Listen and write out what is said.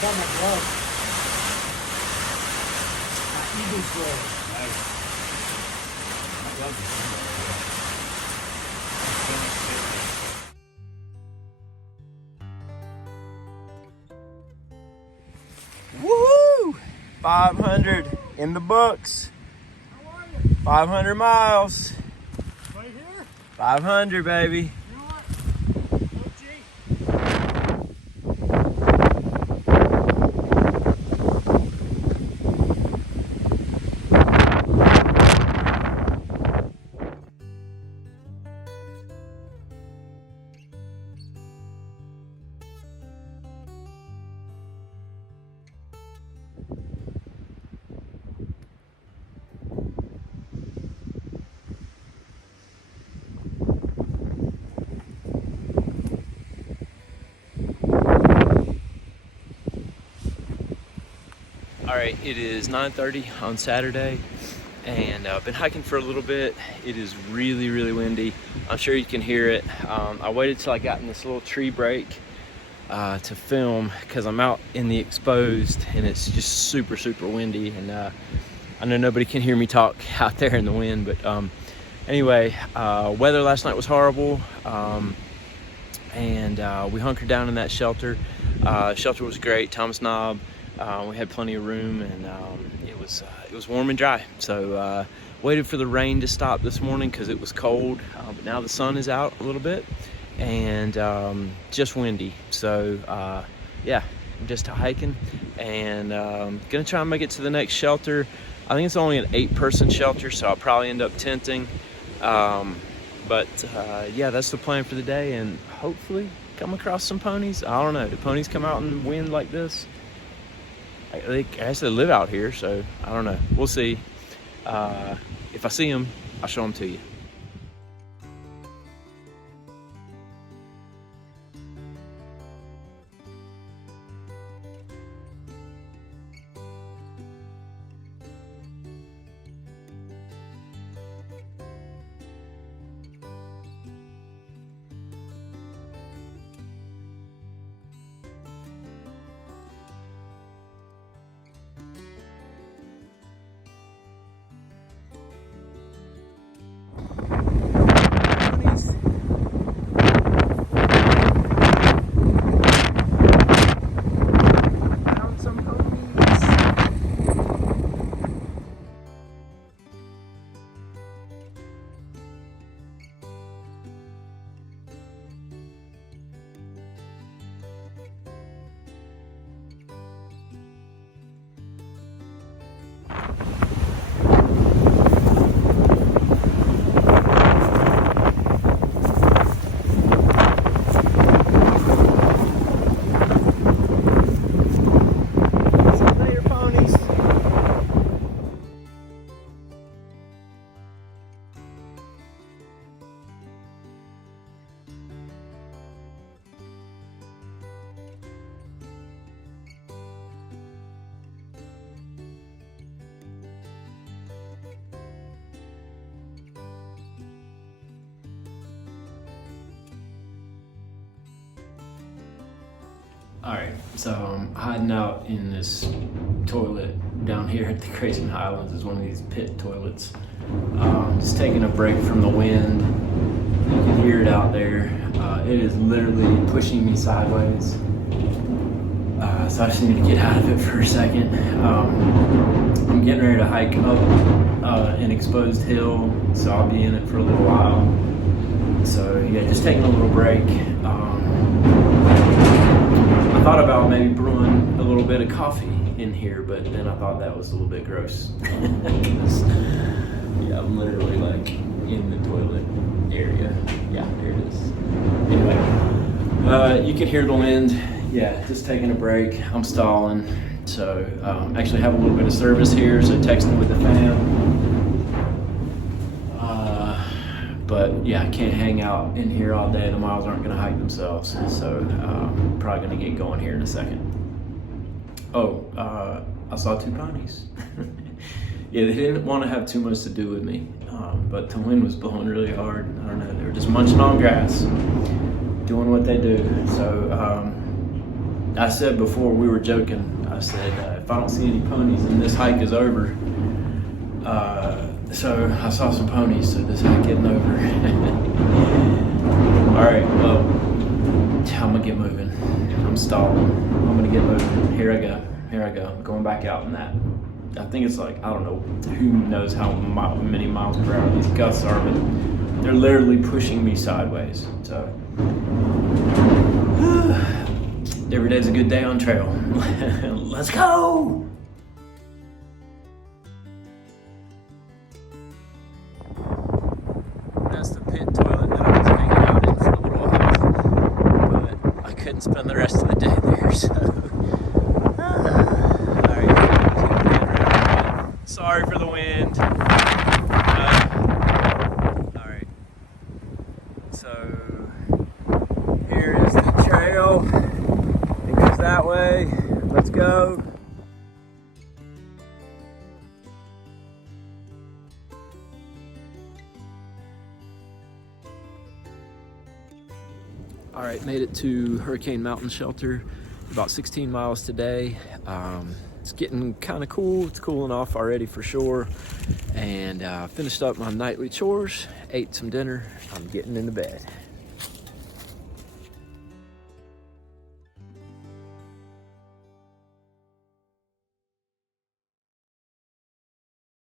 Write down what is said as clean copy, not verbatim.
got my glove. My Eagles glove. Nice. My gloves are Woohoo! 500 in the books. How are you? 500 miles. Right here? 500, baby. You know what? OG. All right, it is 9:30 on Saturday, and I've been hiking for a little bit. It is really, really windy. I'm sure you can hear it. I waited till I got in this little tree break to film because I'm out in the exposed, and it's just super, super windy. And I know nobody can hear me talk out there in the wind, but anyway, weather last night was horrible, and we hunkered down in that shelter. Shelter was great, Thomas Knob. We had plenty of room, and it was warm and dry. So waited for the rain to stop this morning because it was cold, but now the sun is out a little bit, and just windy. So yeah, I'm just hiking, and gonna try and make it to the next shelter. I think it's only an 8-person shelter, so I'll probably end up tenting. But yeah, that's the plan for the day, and hopefully come across some ponies. I don't know, do ponies come out in wind like this? I guess they live out here, so I don't know. We'll see. If I see them, I'll show them to you. Alright, so I'm hiding out in this toilet down here at the Grayson Highlands. It's one of these pit toilets. Just taking a break from the wind. You can hear it out there. It is literally pushing me sideways. So I just need to get out of it for a second. I'm getting ready to hike up an exposed hill, so I'll be in it for a little while. So yeah, just taking a little break. I thought about maybe brewing a little bit of coffee in here, but then I thought that was a little bit gross. Yeah, I'm literally like in the toilet area. Yeah, there it is. Anyway, you can hear the wind. Yeah, just taking a break. I'm stalling. So actually have a little bit of service here, so texting with the fam. But yeah, I can't hang out in here all day. The miles aren't gonna hike themselves. So probably gonna get going here in a second. Oh, I saw 2 ponies. Yeah, they didn't want to have too much to do with me, but the wind was blowing really hard. I don't know, they were just munching on grass, doing what they do. So I said before, we were joking, I said, if I don't see any ponies, then this hike is over. So I saw some ponies, so this hike isn't over. All right, well, I'm gonna get moving. I'm stalling. I'm gonna get moving. Here I go. I'm going back out in that. I think it's like, I don't know, who knows how many miles per hour these gusts are, but they're literally pushing me sideways. So every day's a good day on trail. Let's go. That's the pit toilet that I was hanging out in for a little while, but I couldn't spend the rest of the day there, so. Sorry for the wind. Alright. So, here is the trail. It goes that way. Let's go. Alright, made it to Hurricane Mountain Shelter. About 16 miles today. It's getting kind of cool. It's cooling off already for sure. And finished up my nightly chores, ate some dinner. I'm getting into bed.